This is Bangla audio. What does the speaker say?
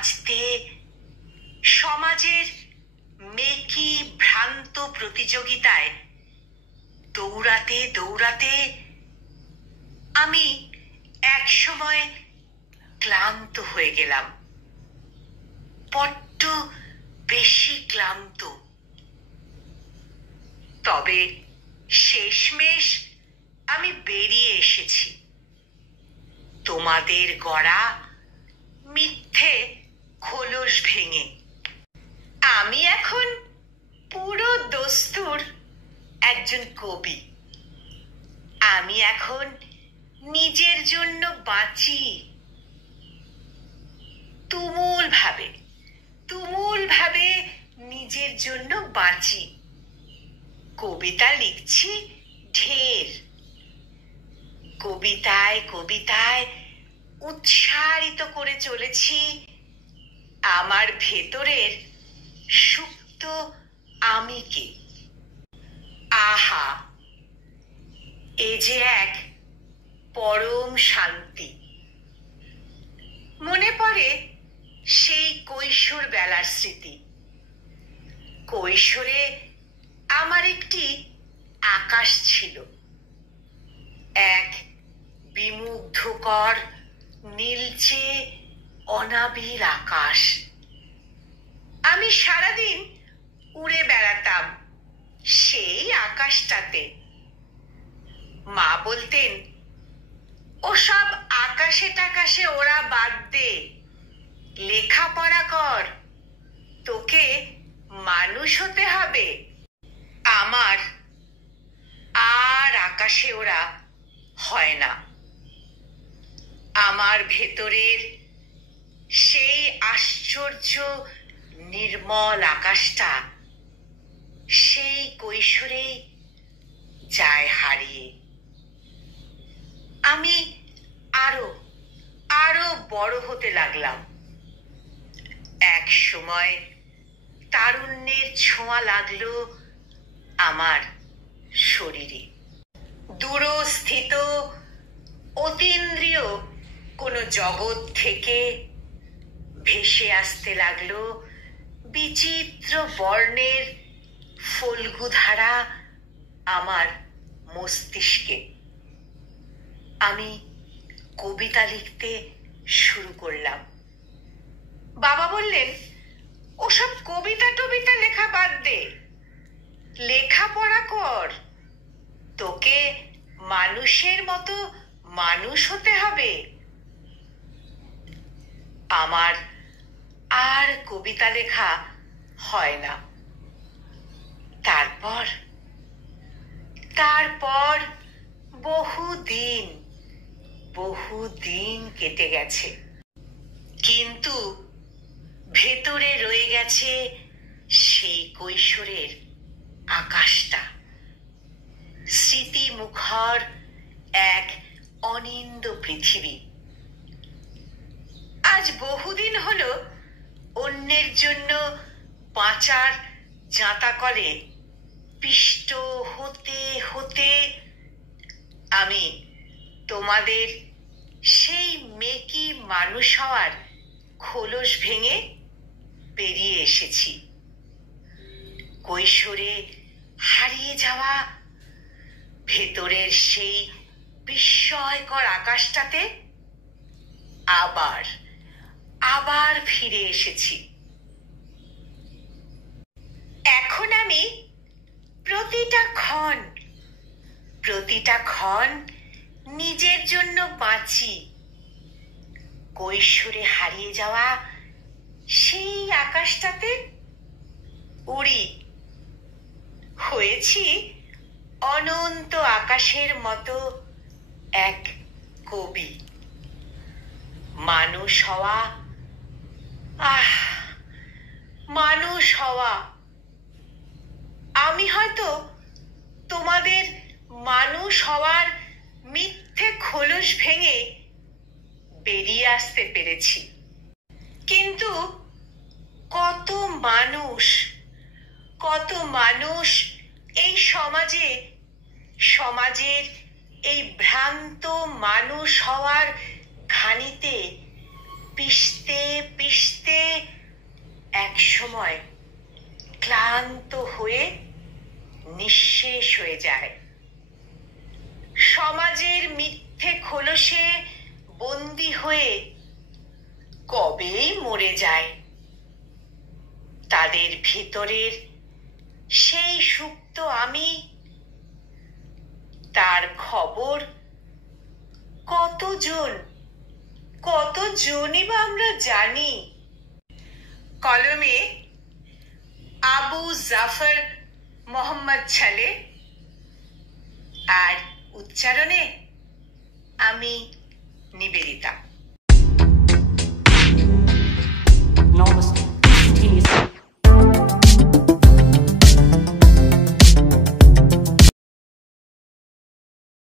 বাঁচতে সমাজের মেকি ভ্রান্ত প্রতিযোগিতায় দৌড়াতে দৌড়াতে আমি একসময় ক্লান্ত হয়ে গেলাম, বড্ড বেশি ক্লান্ত। তবে শেষমেশ আমি বেরিয়ে এসেছি তোমাদের গড়া মিথ্যে খোলস ভেঙে। আমি এখন পুরো দস্তুর একজন কবি। আমি এখন নিজের জন্য বাঁচি, তুমুল ভাবে নিজের জন্য বাঁচি। কবিতা লিখছি ঢের, কবিতায় কবিতায় উৎসারিত করে চলেছি আমার ভেতরের সুপ্ত আমিকে। আহা, এ যে এক পরম শান্তি। মনে পড়ে সেই কৈশোর বেলার স্মৃতি। কৈশোরে আমার একটি আকাশ ছিল, এক বিমুগ্ধকর নীলচে অনাবিল আকাশ। আমি সারাদিন উড়ে বেড়াতাম সেই আকাশটাতে। মা বলতেন, ওসব আকাশে টাকাশে ওরা বাদ দে, লেখাপড়া কর, তোকে মানুষ হতে হবে। আমার আর আকাশে ওরা হয় না। আমার ভেতরের সেই আশ্চর্য নির্মল আকাশটা সেই কৈশোরেই যায় হারিয়ে। আমি আরো বড় হতে লাগলাম। এক সময় তারুণ্যের ছোঁয়া লাগলো আমার শরীরে। দূরস্থিত অতীন্দ্রিয় কোনো জগৎ থেকে ভেসে আসতে লাগলো বিচিত্র বর্ণের ফল্গুধারা আমার মস্তিষ্কে। আমি কবিতা লিখতে শুরু করলাম। বাবা বললেন, ওসব কবিতা টবিতা লেখা বাদ দে, লেখাপড়া কর, তোকে মানুষের মতো মানুষ হতে হবে। আমার আর কবিতা লেখা হয় না। তারপর বহুদিন কেটে গেছে, কিন্তু ভেতরে রয়ে গেছে সেই কৈশোরের আকাশটা, স্মৃতি মুখর এক অনিন্দ পৃথিবী। আজ বহুদিন হলো অন্যের জন্য বাঁচার জাঁতা কলে পিষ্ট হতে হতে আমি তোমাদের সেই মেকি মানুষ হওয়ার খোলস ভেঙে বেরিয়ে এসেছি। কৈশোরে হারিয়ে যাওয়া ভেতরের সেই বিস্ময়কর আকাশটাতে আবার ফিরে এসেছি। এখন আমি প্রতিটা ক্ষণ নিজের জন্য বাঁচি, কৈশোরে হারিয়ে যাওয়া সেই আকাশটাতে উড়ি। হয়েছি অনন্ত আকাশের মতো এক কবি। মানুষ হওয়া, মানুষ হওয়া। আমি হয়তো তোমাদের মানুষ হওয়ার মিথ্যে খোলস ভেঙে বেরিয়ে আসতে পেরেছি, কিন্তু কত মানুষ এই সমাজের এই ভ্রান্ত মানুষ হওয়ার ঘানিতে পিষতে পিষতে এক সময় ক্লান্ত হয়ে নিঃশেষ হয়ে যায়। সমাজের মিথ্যে খোলসে বন্দী হয়ে কবেই মরে যায়। তাদের ভিতরের সেই সুপ্ত আমি, তার খবর কতজনই বা আমরা জানি। কলমে আবু জাফর মোহাম্মদ ছালে, আর উচ্চারণে আমি নিবেদিতা।